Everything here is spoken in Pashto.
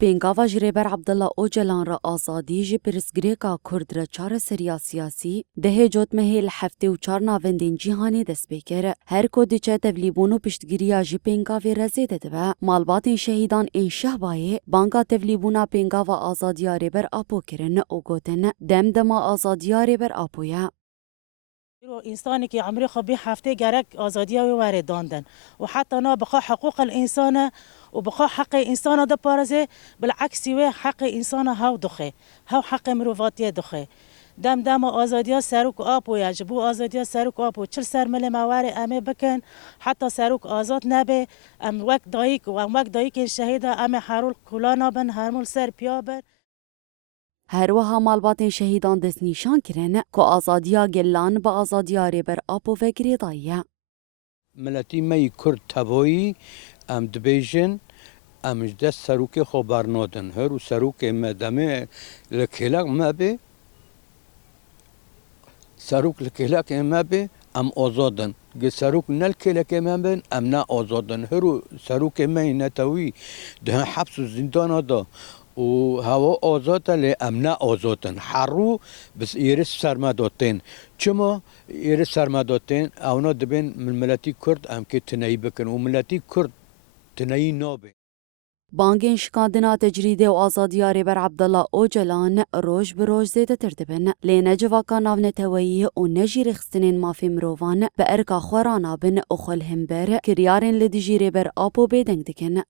پێنگاوا ji rêber Abdullah Öcalan re azadî ji pirsgirêka Kurd re çareseriya siyasî dehê cotmehê li heftê û çar navendên cîhanê dest pê kir. Her ku diçe tevlîbûn û piştgiriya ji pêngavê re zêde dibe. Malbatên şehîdan ên Şehbayê banga tevlîbûna pêngava azadiya rêber Apo kirin û gotin dem dema azadiya rêber Apo ye. إنساني كي عمري خبي حفتي جرك آزادية ووارداندن وحتى أنا بقى حقوق الإنسان وبقى حق إنسان ده بارزة بالعكس هو حق إنسان هاو دخي هاو حق مروفاتية دخي دم آزادية سروك آبو يجبو آزادية سروك آبو چل سر مل مواري أمي بكن حتى سروك آزاد نبي أم وقت دايك وأم وقت دايك الشهيدة أمي حارول كلانا بن هرمول سر بيابر. هروها malbatên şehîdan destnîşan kirin ku azadiya gelan bi azadiya rêber Apo ve girêdayî. Miletî me yî Kurd tevayî em dibêjin em ji dest serokê xwe bernadin. Her û serokê me demê li kêlek me bê serok li kêlekê me bê em azadin. Gi serok ne li kêlekê me bin em ne azadin. Her û serokê me yî netewî di heps û zîndana da û hewa azad e lê em ne azadin. Herû bi êrî sermedotên. Çima êrî sermedotên ewna dibên miletî Kurd em kê tineyî bikin û miletî Kurd tineyî nabe. Bangên şikandina tecrîdê û azadiya rêber Abdullah Öcalan roj bi roj zêdetir dibin. Lê ne civaka navneteweyî û ne jî rêxistinên mafê mirovan bi erka xwe ranabin û xwe li hember kiryarên li dijî rêber Apo bêdeng dikin.